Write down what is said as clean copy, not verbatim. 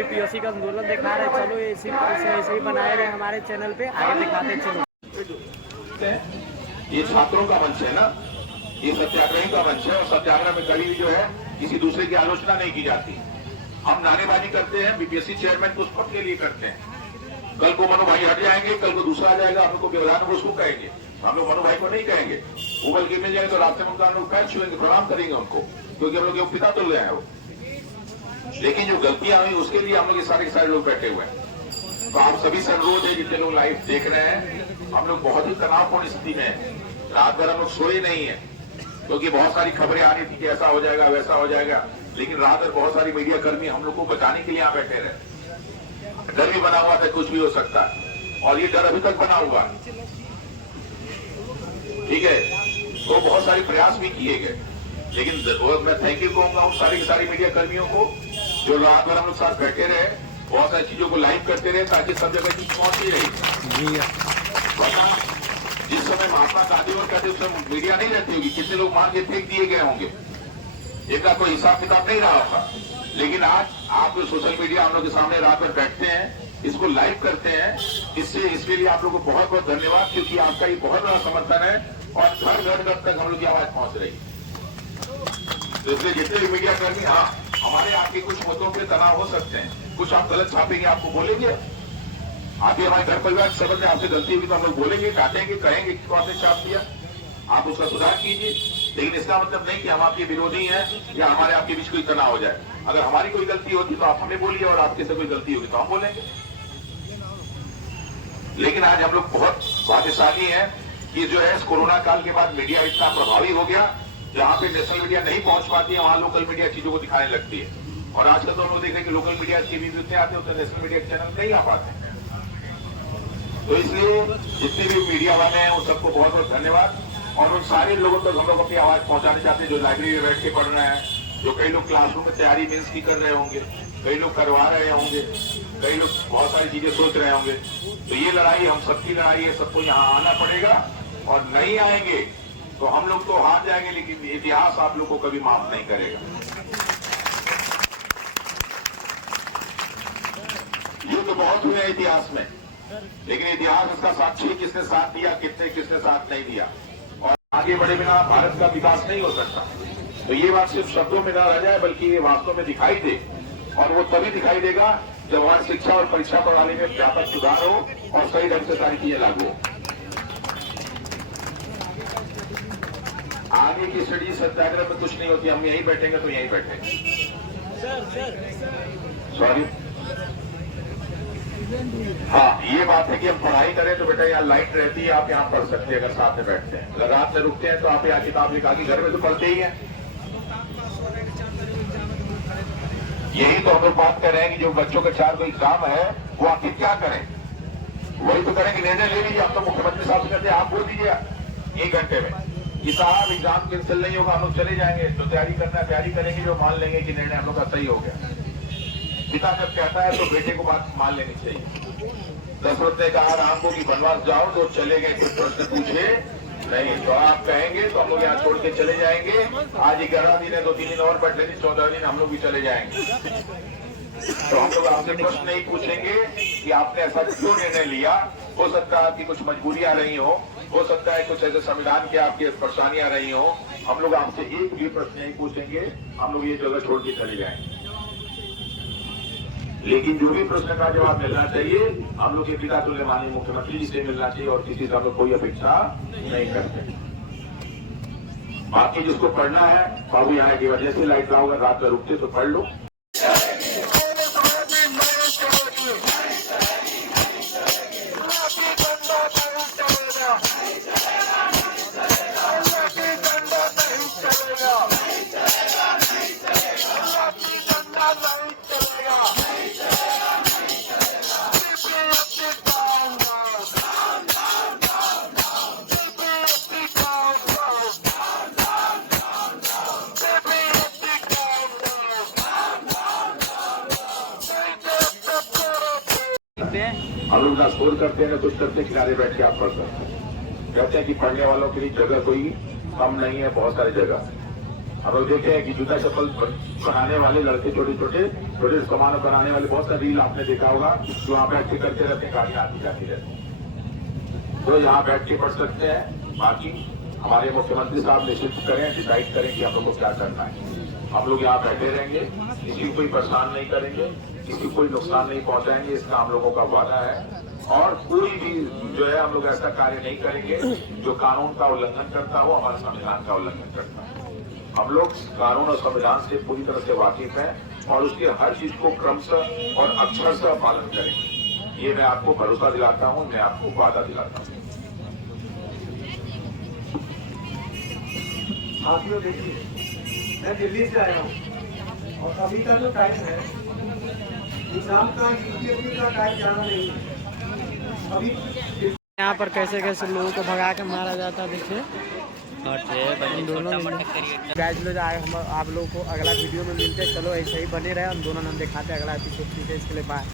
भी पीओसी का आंदोलन दिखा रहे, चलो ऐसे ही बनाए रहे हमारे चैनल पे, आगे दिखाते चलो। ये छात्रों का मंच है ना, ये सत्याग्रही का मंच है, और सत्याग्रह में कभी जो है किसी दूसरे की आलोचना नहीं की जाती। हम नारेबाजी करते हैं, बीपीएससी चेयरमैन को पद के लिए करते हैं। कल को मनु भाई हट जाएंगे, कल को दूसरा आ जाएगा, हम लोग को व्यवधान को उसको कहेंगे, हम लोग मनु भाई को नहीं कहेंगे। गूगल के मिल जाए तो रास्ते में उनका हम लोग पैर छुएंगे, प्रणाम करेंगे उनको, क्योंकि हम लोग पिता तुल्य हैं वो। लेकिन जो गलतियां हुई उसके लिए हम लोग सारे के सारे लोग बैठे हुए हैं। तो आप सभी से अनुरोध है, जितने लोग लाइव देख रहे हैं, हम लोग बहुत ही तनावपूर्ण स्थिति में हैं। रात भर हम लोग सोए नहीं है, क्योंकि बहुत सारी खबरें आ रही थी कि ऐसा हो जाएगा वैसा हो जाएगा। लेकिन रात भर बहुत सारी मीडिया कर्मी हम लोग को बचाने के लिए यहाँ बैठे रहे। डर भी बना हुआ था कुछ भी हो सकता है, और ये डर अभी तक बना हुआ है, ठीक है। तो बहुत सारे प्रयास भी किए गए, लेकिन मैं थैंक यू कहूंगा उन सारी मीडिया कर्मियों को जो रात भर हम लोग साथ बैठे रहे, बहुत सारी चीजों को लाइव करते रहे, ताकि सब जगह चीज पहुंचती रही। जिस समय महात्मा गांधी और कहते उस समय मीडिया नहीं रहती होगी, कितने लोग मार के फेंक दिए गए होंगे, इसका कोई हिसाब किताब नहीं रहा होगा। लेकिन आज आप जो सोशल मीडिया हम लोग के सामने रात भर बैठते हैं, इसको लाइव करते हैं, इसके लिए आप लोग को बहुत बहुत धन्यवाद, क्योंकि आपका ये बहुत बड़ा समर्थन है, और घर घर तक हम लोग की आवाज पहुंच रही है। तो इसलिए जितने भी मीडिया कर्मी, हाँ हमारे आपके कुछ मुद्दों पे तनाव हो सकते हैं, कुछ आप गलत छापेंगे, आपको बोलेंगे, आप भी हमारे घर परिवार के सबसे आपसे गलती होगी तो हम लोग बोलेंगे, डांटेंगे, कहेंगे कि आपने छाप दिया, आप उसका सुधार कीजिए। लेकिन इसका मतलब नहीं कि हम आपके विरोधी हैं या हमारे आपके बीच कोई तनाव हो जाए। अगर हमारी कोई गलती होती तो आप हमें बोलिए, और आपके से कोई गलती होगी तो हम बोलेंगे। लेकिन आज हम लोग बहुत भाग्यशाली हैं कि जो है इस कोरोना काल के बाद मीडिया इतना प्रभावी हो गया, जहां पे नेशनल मीडिया नहीं पहुंच पाती है, वहां लोकल मीडिया चीजों को दिखाने लगती है। और आजकल तो हम लोग देख रहे हैं कि लोकल मीडिया के भी उतने आते होते, नेशनल मीडिया के चैनल नहीं आ पाते। तो इसलिए जितने भी मीडिया वाले हैं उन सबको बहुत बहुत धन्यवाद, और उन सारे लोगों तक हम लोग अपनी आवाज पहुंचाने चाहते हैं जो लाइब्रेरी में बैठ के पढ़ रहे हैं, जो कई लोग क्लासरूम में तैयारी मीन्स की कर रहे होंगे, कई लोग करवा रहे होंगे, कई लोग बहुत सारी चीजें सोच रहे होंगे। तो ये लड़ाई हम सबकी लड़ाई है, सबको यहाँ आना पड़ेगा, और नहीं आएंगे तो हम लोग तो हार जाएंगे, लेकिन इतिहास आप लोग को कभी माफ नहीं करेगा। ये तो बहुत हुए इतिहास में, लेकिन इतिहास इसका साक्षी है, किसने साथ दिया, किसने साथ नहीं दिया। और आगे बढ़े बिना भारत का विकास नहीं हो सकता। तो ये बात सिर्फ शब्दों में ना रह जाए, बल्कि ये वास्तव में दिखाई दे, और वो तभी दिखाई देगा जब हमारी शिक्षा और परीक्षा प्रणाली में व्यापक सुधार हो और सही ढंग से सारी चीजें लागू हो। आगे की स्टडी सत्याग्रह में कुछ नहीं होती, हम यहीं बैठेंगे तो यहीं बैठेंगे। सॉरी, हाँ ये बात है कि हम पढ़ाई करें तो बेटा यहाँ लाइट रहती है, आप यहाँ पढ़ सकते हैं अगर साथ में बैठते हैं। अगर रात में रुकते हैं तो आप यहाँ किताब लिखा के घर में तो पढ़ते ही हैं। यही तो हम लोग बात कर रहे हैं कि जो बच्चों का 4 को एग्जाम है वो आखिर क्या करें, वही तो करें कि निर्णय ले लीजिए। आप तो मुख्यमंत्री साहब से कहते हैं आप बोल दीजिए 1 घंटे में कि साहब एग्जाम कैंसिल नहीं होगा, हम लोग चले जाएंगे, जो तैयारी करना है तैयारी करेंगे, जो मान लेंगे कि निर्णय हम लोग का सही हो गया। पिता जब कहता है तो बेटे को बात मान लेनी चाहिए। दशरथ ने कहा राम को कि वनवास जाओ, तो चले गए, कुछ प्रश्न पूछे नहीं, तो आप कहेंगे तो हम लोग यहाँ छोड़ के चले जाएंगे। आज 11 दिन है, 2-3 दिन और बैठे दिन, 14 दिन हम लोग भी चले जाएंगे। तो हम लोग आपसे प्रश्न नहीं पूछेंगे कि आपने ऐसा क्यों निर्णय लिया। हो सकता है आपकी कुछ मजबूरियां रही हो सकता है कुछ ऐसे संविधान की आपकी परेशानियां रही हो। हम लोग आपसे एक भी प्रश्न नहीं पूछेंगे, हम लोग ये जगह छोड़ के चले जाएंगे। लेकिन जो भी प्रश्न का जवाब मिलना चाहिए हम लोग के पिता तुल्य माननीय मुख्यमंत्री जी से मिलना चाहिए, और किसी से हम लोग कोई अपेक्षा नहीं करते। बाकी जिसको पढ़ना है बाबू यहाँ की वजह से लाइट लाओगे, रात में रुकते तो पढ़ लो। हम लोग ना स्कोर करते हैं ना कुछ करते, किनारे बैठ के आप पढ़ सकते हैं। कहते हैं कि पढ़ने वालों के लिए जगह कोई कम नहीं है, बहुत सारी जगह। अब लोग देखे हैं कि जूता चप्पल बनाने वाले लड़के छोटे छोटे सामान बनाने वाले बहुत सारे रील आपने देखा होगा, जो वहाँ बैठ के करते रहते हैं, गाड़ियाँ आती जाती रहती हैं। तो यहाँ बैठ के पढ़ सकते हैं। बाकी हमारे मुख्यमंत्री साहब निश्चित करें, डिसाइड करें कि हम लोग को क्या करना है। हम लोग यहाँ बैठे रहेंगे, किसी को कोई परेशान नहीं करेंगे, किसी को कोई नुकसान नहीं पहुंचाएंगे, इसका हम लोगों का वादा है। और कोई भी जो है हम लोग ऐसा कार्य नहीं करेंगे जो कानून का उल्लंघन करता हो, हमारे संविधान का उल्लंघन करता हो। हम लोग कानून और संविधान से पूरी तरह से वाकिफ हैं और उसके हर चीज को क्रमशः और अक्षरशः पालन करेंगे। ये मैं आपको भरोसा दिलाता हूँ, मैं आपको वादा दिलाता हूँ। साथियों देखिए, मैं दिल्ली से आया हूँ और अभी का जो टाइम है एग्जाम का, यूपीएससी का टाइम जाना नहीं है अभी। यहाँ पर कैसे कैसे लोगों को भगा के मारा जाता है, देखिए। दोनों गाइस लोग आए, हम आप लोगों को अगला वीडियो में मिलते हैं। चलो ऐसे ही बने रहे, हम दोनों दिखाते हैं अगला एपिसोड। इसके लिए बाय।